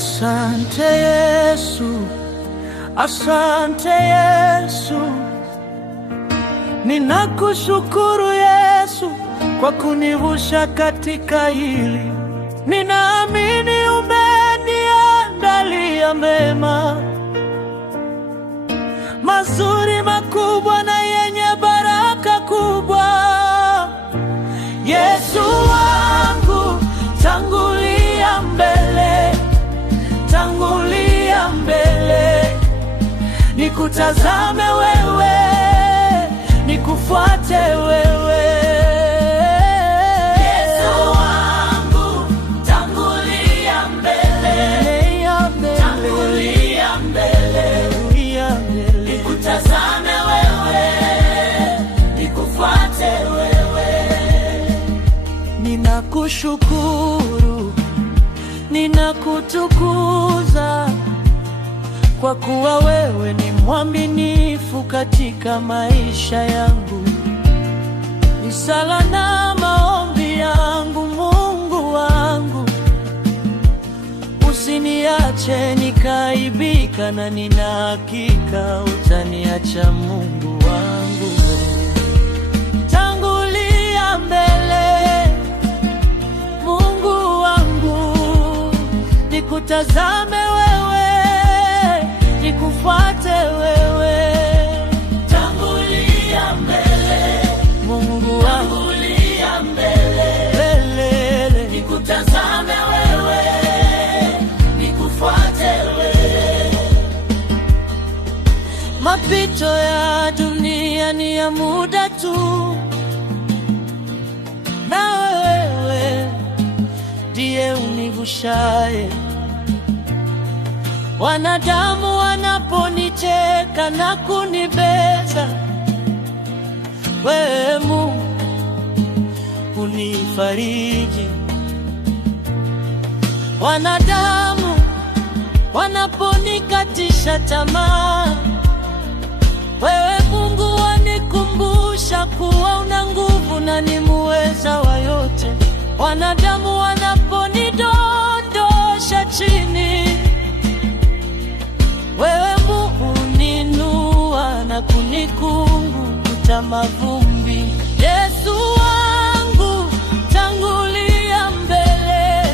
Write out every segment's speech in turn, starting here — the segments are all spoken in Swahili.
Asante Yesu, asante Yesu, ninakushukuru Yesu kwa kunivusha katika hili. Ninaamini umeniandalia mema mazuri, makubwa na yenye baraka kubwa. Yesu wangu, tangulia mbele, tangulia mbele, nikutazame wewe, nikufuate wewe. Yesu wangu, tangulia mbele, tangulia mbele, nikutazame wewe, nikufuate wewe. Ninakushukuru, ninakutukuza kwa kuwa wewe ni mwaminifu katika maisha yangu. Ni sala na maombi yangu, Mungu wangu, usiniache nikaibika, na nina hakika utaniacha, Mungu wangu. Tangulia mbele, Mungu wangu, nikutazame wewe, nikufuate wewe. Tangulia mbele, Mungu wangu, tangulia mbele, nikutazame wewe, nikufuate wewe. Mapito ya dunia ni ya muda tu, na wewe ndiye univushaye. Wanadamu wanaponicheka na kunibeza, wewe Mungu unifariji. Wanadamu wanaponikatisha tamaa, wewe Mungu wanikumbusha kuwa una nguvu na ni muweza wa yote. Wanadamu wanaponidondosha chini, wewe Mungu uninua na kunikunguta mavumbi. Yesu wangu, tangulia mbele,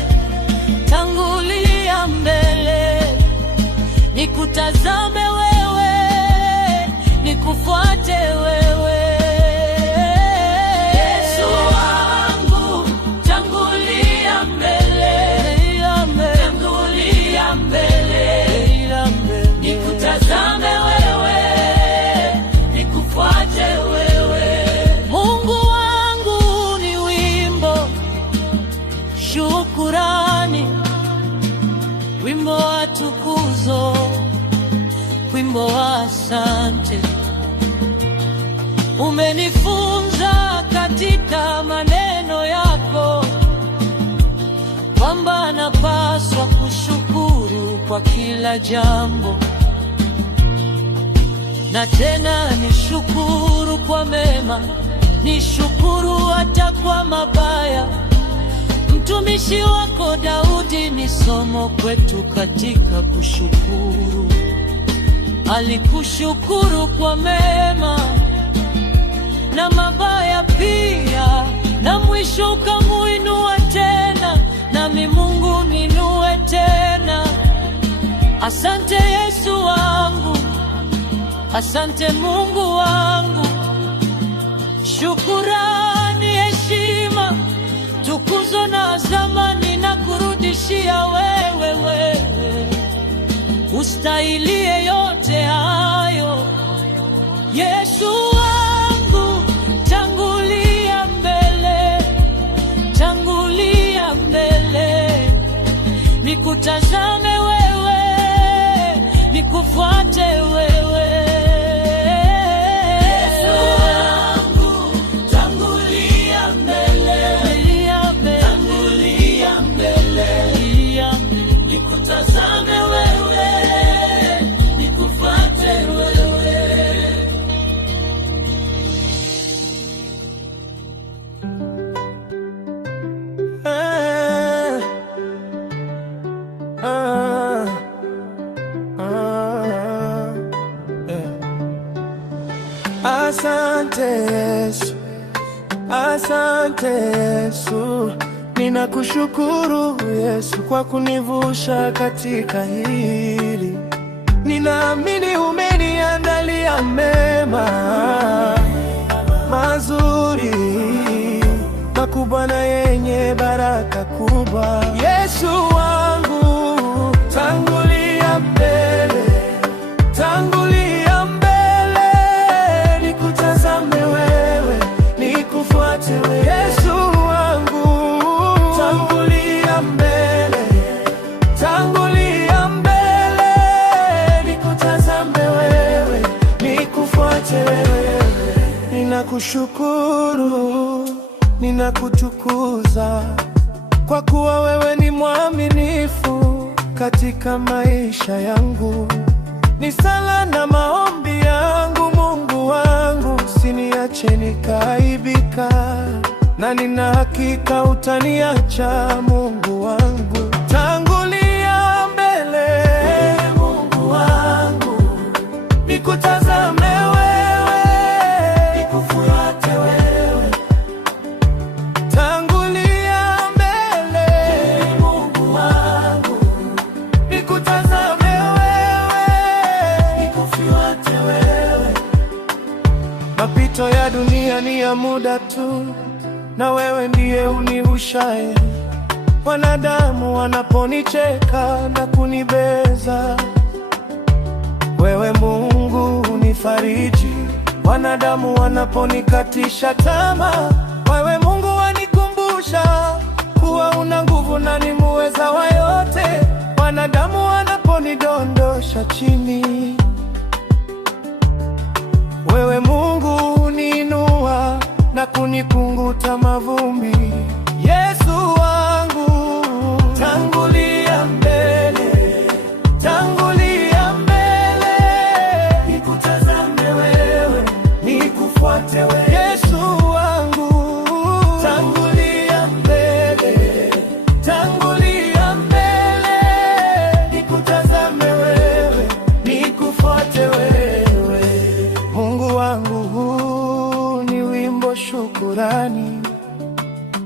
tangulia mbele, nikutazame wewe, nikufuate wewe. Yesu wangu, tangulia mbele, tangulia mbele, nikutazame wewe, nikufuate wewe. Mungu wangu ni wimbo shukurani, wimbo wa tukuzo, wimbo wa asante. Umenifunza katika maneno yako kwamba napaswa kushukuru kwa kila jambo, na tena nishukuru kwa mema, nishukuru hata kwa mabaya. Mtumishi wako Daudi ni somo kwetu katika kushukuru. Alikushukuru kwa mema na mabaya pia, na mwisho ukamuinua tena, nami Mungu ninue tena. Asante Yesu wangu, asante Mungu wangu. Shukurani, heshima, tukuzo na zamani na kurudishia wewe, wewe ustahilie yote hayo. Yesu wangu, tangulia mbele, tangulia mbele, nikutazame wewe, nikufuate wewe. Yesu wangu, tangulia mbele, tangulia mbele, nikutazame wewe, nikufuate wewe. Asante Yesu, asante Yesu, ninakushukuru Yesu kwa kunivusha katika hili. Ninaamini umeniandalia mema mazuri, makubwa na yenye baraka kubwa. Yesu wangu, tangulia mbele, tangulia mbele, nikutazame wewe, nikufuate wewe. Yesu wangu, tangulia mbele, tangulia mbele, nikutazame wewe, nikufuate wewe. Ninakushukuru, ninakutukuza kwa kuwa wewe ni mwaminifu katika maisha yangu. Ni sala na maombi yangu, Mungu wangu, usiniache nikaaibika, na nina hakika utaniacha, Mungu wangu. Tangulia mbele, Mungu wangu, nikutazame wewe, nikufuate wewe. Tangulia mbele, Mungu wangu, nikutazame wewe, nikufuate wewe. Mapito ya dunia ni ya muda tu, na wewe ndiye univushaye. Wanadamu wanaponicheka na kunibeza, wewe Mungu unifariji. Wanadamu wanaponikatisha tamaa, wewe Mungu wanikumbusha kuwa una nguvu na ni muweza wa yote. Wanadamu wanaponidondosha chini, wewe Mungu uniinua na kunikunguta mavumbi. Yesu wangu, tangulia mbele, tangulia mbele, nikutazame wewe, nikufuate wewe. Yesu wangu, tangulia mbele, tangulia mbele, nikutazame wewe, nikufuate wewe. Mungu wangu, huu ni wimbo shukurani,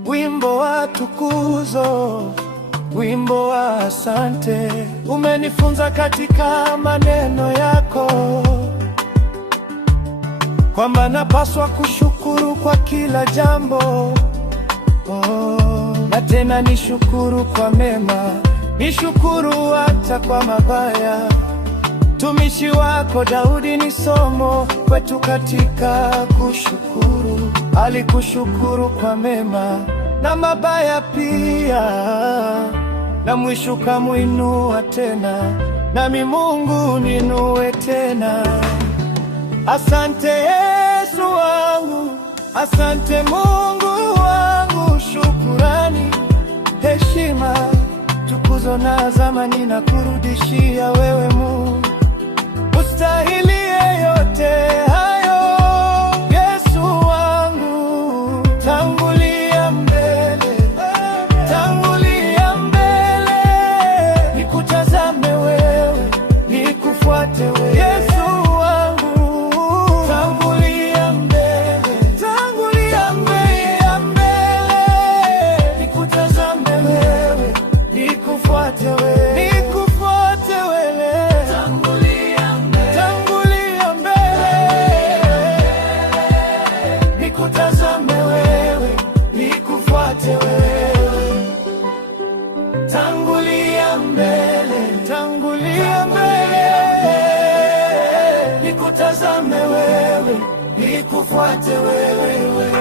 wimbo wa tukuzo, wimbo wa asante. Umenifunza katika maneno yako kwamba napaswa kushukuru kwa kila jambo. Na tena nishukuru kwa mema, nishukuru hata kwa mabaya. Mtumishi wako Daudi ni somo kwetu katika kushukuru. Alikushukuru kwa mema na mabaya pia, na mwisho kamuinua tena, nami Mungu ninue tena. Asante Yesu wangu, asante Mungu wangu. Shukurani, heshima, tukuzo na zamani na kurudishia wewe Mungu, ustahilie yote hayo. Yesu wangu, tangulia mbele, tangulia mbele, nikutazame wewe, nikufuate wewe. Yesu wangu, tangulia mbele, tangulia mbele, nikutazame wewe, nikufuate wewe, nikufuate wewe. Tangulia mbele, nikutazame wewe, nikufuate wewe. Tangulia mbele, tangulia mbele, nikutazame wewe, nikufuate wewe.